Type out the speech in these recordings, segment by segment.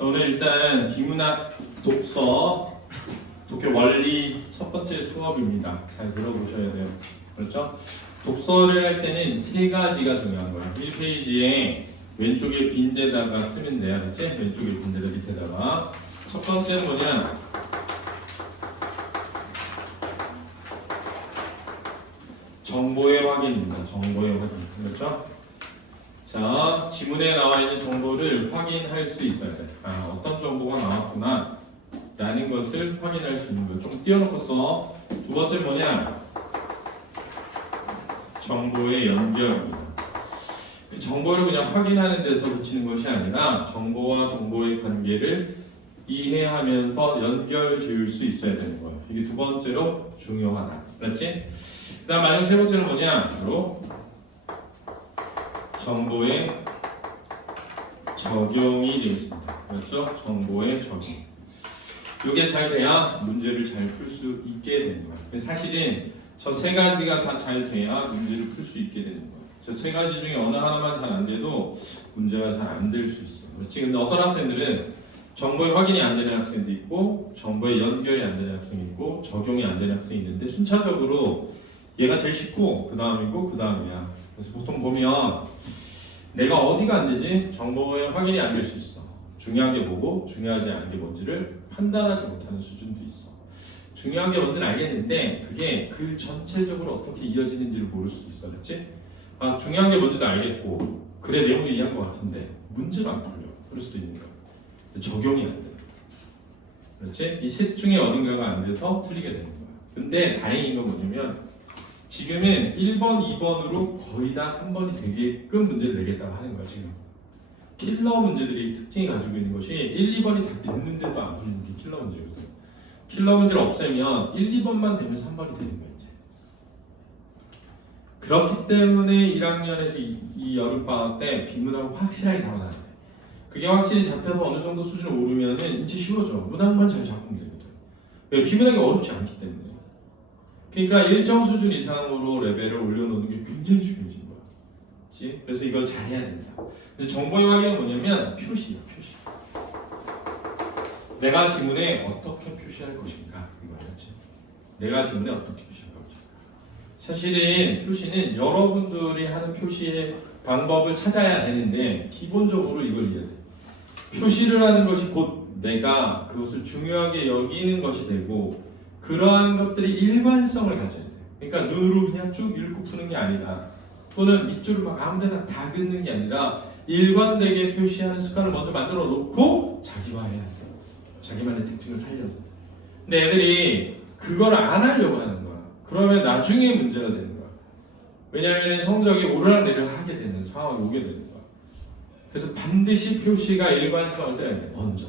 자, 오늘 일단 비문학 독서 독해 원리 첫 번째 수업입니다. 잘 들어보셔야 돼요. 그렇죠? 독서를 할 때는 세 가지가 중요한 거예요. 1페이지에 왼쪽에 빈 데다가 쓰면 돼요. 그렇지? 왼쪽에 빈 데다 밑에다가. 첫 번째는 뭐냐? 정보의 확인입니다. 정보의 확인. 그렇죠? 자, 지문에 나와 있는 정보를 확인할 수 있어야 돼. 어떤 정보가 나왔구나 라는 것을 확인할 수 있는 거. 좀 띄워놓고 써. 두 번째 뭐냐? 정보의 연결입니다. 그 정보를 그냥 확인하는 데서 그치는 것이 아니라 정보와 정보의 관계를 이해하면서 연결 지을 수 있어야 되는 거예요. 이게 두 번째로 중요하다. 그렇지? 그 다음 마지막 세 번째는 뭐냐? 바로 정보의 적용이 되어 있습니다. 그렇죠? 정보의 적용. 이게 잘 돼야 문제를 잘 풀 수 있게 되는 거예요. 사실은 저 세 가지가 다 잘 돼야 문제를 풀 수 있게 되는 거예요. 저 세 가지 중에 어느 하나만 잘 안 돼도 문제가 잘 안 될 수 있어요. 그렇지? 근데 어떤 학생들은 정보의 확인이 안 되는 학생도 있고 정보의 연결이 안 되는 학생이 있고 적용이 안 되는 학생이 있는데 순차적으로 얘가 제일 쉽고 그 다음이고 그 다음이야. 그래서 보통 보면 내가 어디가 안 되지? 정보의 확인이 안 될 수 있어. 중요한 게 뭐고 중요하지 않은 게 뭔지를 판단하지 못하는 수준도 있어. 중요한 게 뭔지는 알겠는데 그게 글 전체적으로 어떻게 이어지는지를 모를 수도 있어. 그렇지? 중요한 게 뭔지도 알겠고 글의 내용도 이해한 것 같은데 문제가 안 풀려. 그럴 수도 있는 거야. 적용이 안 돼. 그렇지? 이 셋 중에 어딘가가 안 돼서 틀리게 되는 거야. 근데 다행인 건 뭐냐면 지금은 1번, 2번으로 거의 다 3번이 되게끔 문제를 내겠다고 하는 거야, 지금. 킬러 문제들이 특징이 가지고 있는 것이 1, 2번이 다 됐는데도 안 풀리는 게 킬러 문제거든. 킬러 문제를 없애면 1, 2번만 되면 3번이 되는 거야, 이제. 그렇기 때문에 1학년에서 이 여름방학 때 비문학을 확실하게 잡아놔야 돼. 그게 확실히 잡혀서 어느 정도 수준을 오르면은 이제 쉬워져. 문학만 잘 잡으면 되거든. 왜? 비문학이 어렵지 않기 때문에. 그러니까 일정 수준 이상으로 레벨을 올려놓는 게 굉장히 중요해진 거야. 그렇지? 그래서 이걸 잘해야 된다. 그래서 정보의 확인은 뭐냐면 표시야, 표시. 내가 지문에 어떻게 표시할 것인가 이거였지. 내가 지문에 어떻게 표시할 것인가. 사실은 표시는 여러분들이 하는 표시의 방법을 찾아야 되는데 기본적으로 이걸 이해해야 돼. 표시를 하는 것이 곧 내가 그것을 중요하게 여기는 것이 되고 그러한 것들이 일관성을 가져야 돼. 그러니까 눈으로 그냥 쭉 읽고 푸는 게 아니라 또는 밑줄을 막 아무데나 다 긋는 게 아니라 일관되게 표시하는 습관을 먼저 만들어 놓고 자기화해야 돼. 자기만의 특징을 살려서. 근데 애들이 그걸 안 하려고 하는 거야. 그러면 나중에 문제가 되는 거야. 왜냐하면 성적이 오르락내리락 하게 되는 상황이 오게 되는 거야. 그래서 반드시 표시가 일관성을 떼야 돼. 먼저.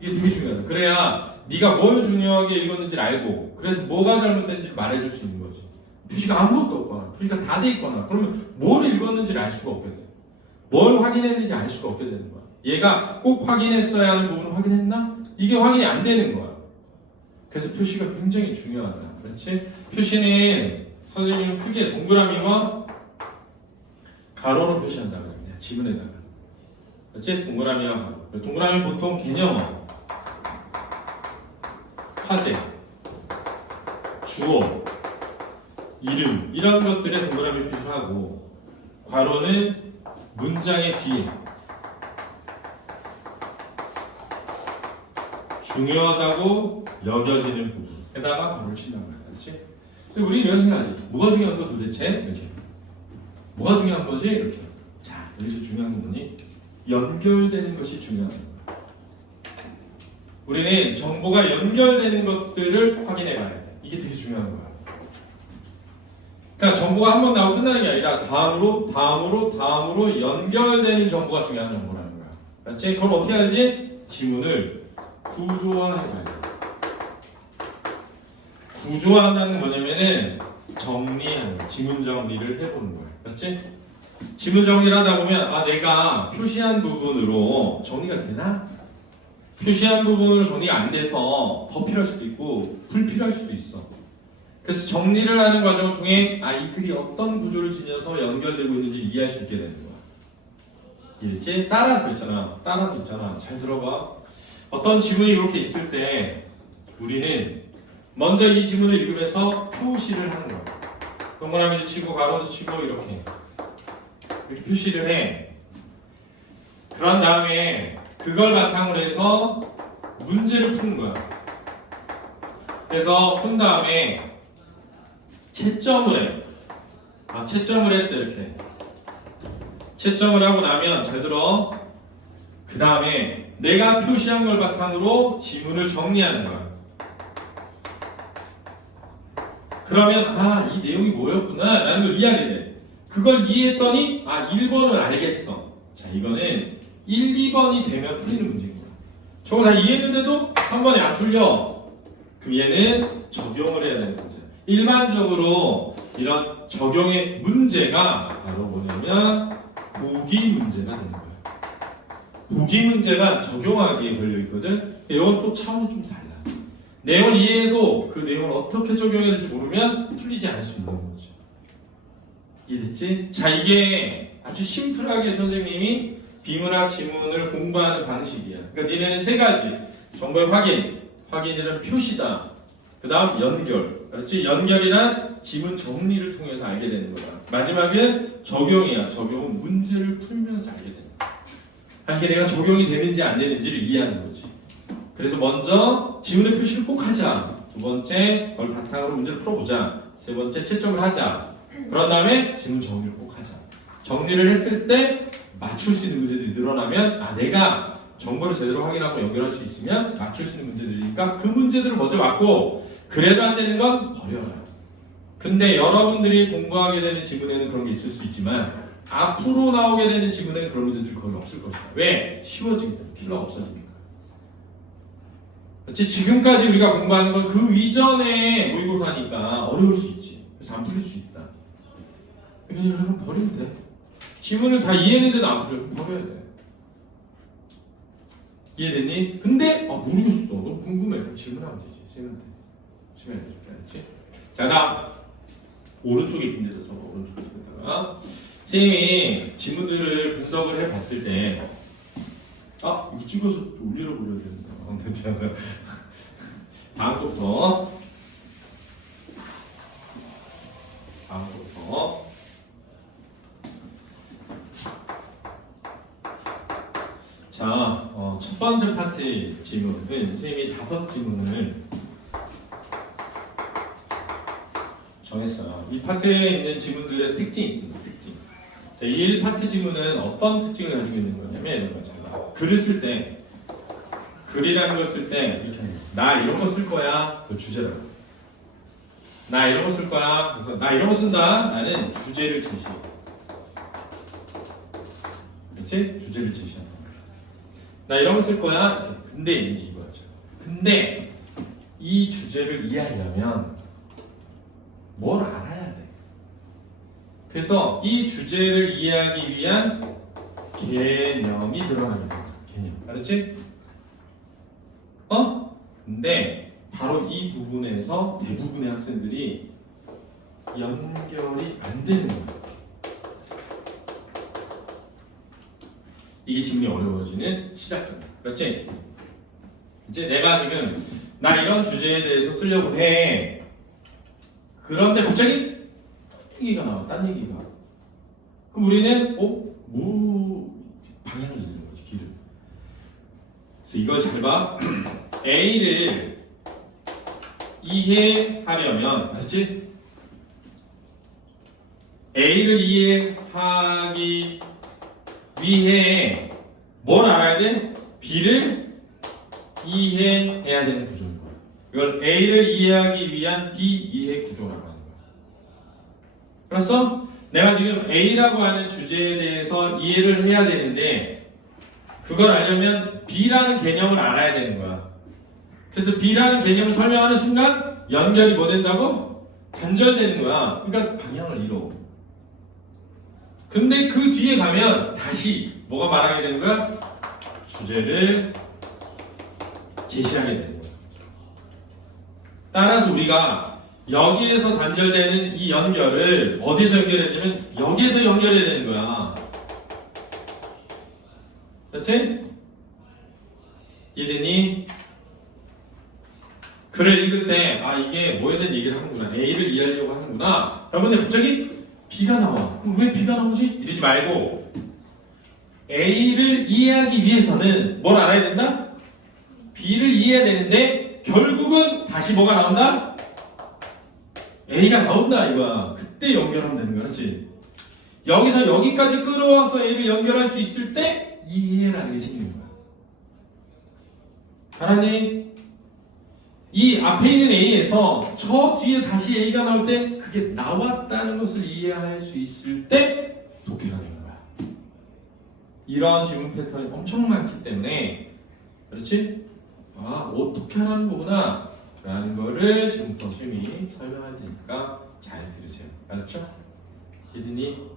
이게 되게 중요하다. 그래야 네가 뭘 중요하게 읽었는지를 알고 그래서 뭐가 잘못된지를 말해줄 수 있는 거지. 표시가 아무것도 없거나 표시가 다 돼 있거나 그러면 뭘 읽었는지를 알 수가 없게 돼. 뭘 확인했는지 알 수가 없게 되는 거야. 얘가 꼭 확인했어야 하는 부분을 확인했나? 이게 확인이 안 되는 거야. 그래서 표시가 굉장히 중요하다. 그렇지? 표시는 선생님은 크게 동그라미와 가로로 표시한다. 그냥 지문에다가. 그렇지? 동그라미와 가로. 동그라미는 보통 개념어, 화제, 주어, 이름 이런 것들에 동그라미 표시를 하고 괄호는 문장의 뒤에 중요하다고 여겨지는 부분에다가 괄호를 친다는 거야. 그렇지? 근데 우리는 이런 생각하지. 뭐가 중요한 거 도대체? 이렇게. 뭐가 중요한 거지? 이렇게. 자, 여기서 중요한 건 뭐니? 연결되는 것이 중요한 거야. 우리는 정보가 연결되는 것들을 확인해 봐야 돼. 이게 되게 중요한 거야. 그러니까 정보가 한 번 나오고 끝나는 게 아니라 다음으로 연결되는 정보가 중요한 정보라는 거야. 그렇지? 그럼 어떻게 하지? 지문을 구조화해 봐야 돼. 구조화한다는 건 뭐냐면은 정리하는 거야. 지문 정리를 해보는 거야. 그렇지? 지문 정리를 하다 보면 내가 표시한 부분으로 정리가 되나? 표시한 부분으로 정리가 안 돼서 더 필요할 수도 있고 불필요할 수도 있어. 그래서 정리를 하는 과정을 통해 이 글이 어떤 구조를 지녀서 연결되고 있는지 이해할 수 있게 되는 거야. 이제 따라서 있잖아. 따라서 있잖아. 잘 들어봐. 어떤 지문이 이렇게 있을 때 우리는 먼저 이 지문을 읽으면서 표시를 하는 거야. 동그라미도 치고 가로도 치고 이렇게 표시를 해. 그런 다음에 그걸 바탕으로 해서 문제를 푸는 거야. 그래서 푼 다음에 채점을 해. 채점을 했어. 이렇게 채점을 하고 나면 잘 들어. 그 다음에 내가 표시한 걸 바탕으로 지문을 정리하는 거야. 그러면 이 내용이 뭐였구나 라는 걸 이해하게 돼. 그걸 이해했더니 1번을 알겠어. 자, 이거는 1, 2번이 되면 풀리는 문제인 거야. 저거 다 이해했는데도 3번이 안 풀려. 그럼 얘는 적용을 해야 되는 문제야. 일반적으로 이런 적용의 문제가 바로 뭐냐면 보기 문제가 되는 거야. 보기 문제가 적용하기에 걸려있거든. 이건 또 차원이 좀 달라. 내용을 이해해도 그 내용을 어떻게 적용해야 될지 모르면 풀리지 않을 수 있는 거죠. 이해됐지? 자, 이게 아주 심플하게 선생님이 비문학 지문을 공부하는 방식이야. 그러니까 니네는 세 가지. 정보의 확인. 확인이란 표시다. 그 다음 연결. 그렇지? 연결이란 지문 정리를 통해서 알게 되는 거다. 마지막은 적용이야. 적용은 문제를 풀면서 알게 되는 거야. 이게 내가 적용이 되는지 안 되는지를 이해하는 거지. 그래서 먼저 지문의 표시를 꼭 하자. 두 번째, 그걸 바탕으로 문제를 풀어보자. 세 번째, 채점을 하자. 그런 다음에 지문 정리를 꼭 하자. 정리를 했을 때 맞출 수 있는 문제들이 늘어나면 내가 정보를 제대로 확인하고 연결할 수 있으면 맞출 수 있는 문제들이니까 그 문제들을 먼저 맞고 그래도 안 되는 건 버려라. 근데 여러분들이 공부하게 되는 지문에는 그런 게 있을 수 있지만 앞으로 나오게 되는 지문에는 그런 문제들이 거의 없을 것이다. 왜? 쉬워지기 때문에. 필요가 없어지니까. 그렇지? 지금까지 우리가 공부하는 건 그 이전에 모의고사니까 어려울 수 있지. 그래서 안 풀릴 수 있다. 그냥 여러분 버리면 돼. 지문을 다 이해했는데도 안 풀려. 버려야 돼. 이해됐니? 근데 모르겠어. 너무 궁금해. 그럼 질문하면 되지. 쌤한테. 쌤이 알려줄게. 알았지? 자, 다음. 오른쪽에 빈 데다 써봐. 오른쪽에 빈 데다가. 쌤이 지문들을 분석을 해봤을 때 이거 찍어서 올리라고 그래야 된다. 됐잖아. 다음 거부터. 자, 첫 번째 파트 지문은 선생님이 5지문을 정했어요. 이 파트에 있는 지문들의 특징이 있습니다. 특징. 자, 이 1파트 지문은 어떤 특징을 가지고 있는 거냐면 이런 거잖아. 글을 쓸 때 글이라는 걸 쓸 때 이렇게 하는 거야. 나 이런 거 쓸 거야. 그 주제라고. 나 이런 거 쓸 거야. 그래서 나 이런 거 쓴다. 나는 주제를 제시해. 그렇지? 주제를 제시하는 거야. 나 이런 거 쓸 거야. 이렇게. 근데 이제 이거죠. 근데 이 주제를 이해하려면 뭘 알아야 돼. 그래서 이 주제를 이해하기 위한 개념이 들어가게 된다. 개념. 알았지? 근데 바로 이 부분에서 대부분의 학생들이 연결이 안 되는 거예요. 이게 지문이 어려워지는 시작점이야. 그렇지? 이제 내가 지금 나 이런 주제에 대해서 쓰려고 해. 그런데 갑자기 딴 얘기가 나와. 딴 얘기가. 그럼 우리는 방향을 내는 거지. 길을. 그래서 이걸 잘 봐. A를 이해하려면, 알았지? A를 이해하기 위해 뭘 알아야 돼? B를 이해해야 되는 구조인 거야. 이걸 A를 이해하기 위한 B 이해 구조라고 하는 거야. 그래서 내가 지금 A라고 하는 주제에 대해서 이해를 해야 되는데 그걸 알려면 B라는 개념을 알아야 되는 거야. 그래서 B라는 개념을 설명하는 순간 연결이 뭐 된다고? 단절되는 거야. 그러니까 방향을 잃어. 근데 그 뒤에 가면 다시 뭐가 말하게 되는 거야? 주제를 제시하게 되는 거야. 따라서 우리가 여기에서 단절되는 이 연결을 어디서 연결해야 되냐면 여기에서 연결해야 되는 거야. 그렇지? 이해되니? 글을 읽을 때 이게 뭐에 대한 얘기를 하는구나, A를 이해하려고 하는구나 그런데 갑자기 B가 나와. 왜 B가 나오지? 이러지 말고 A를 이해하기 위해서는 뭘 알아야 된다? B를 이해해야 되는데 결국은 다시 뭐가 나온다? A가 나온다 이거야. 그때 연결하면 되는 거야. 그렇지? 여기서 여기까지 끌어와서 A를 연결할 수 있을 때 이해라는 게 생기는 거야. 알았니? 이 앞에 있는 A에서 저 뒤에 다시 A가 나올 때 그게 나왔다는 것을 이해할 수 있을 때 독해가 되는 거야. 이런 지문 패턴이 엄청 많기 때문에 그렇지? 어떻게 하라는 거구나 라는 거를 지금부터 쌤이 설명할 테니까 잘 들으세요. 알았죠? 이해되니?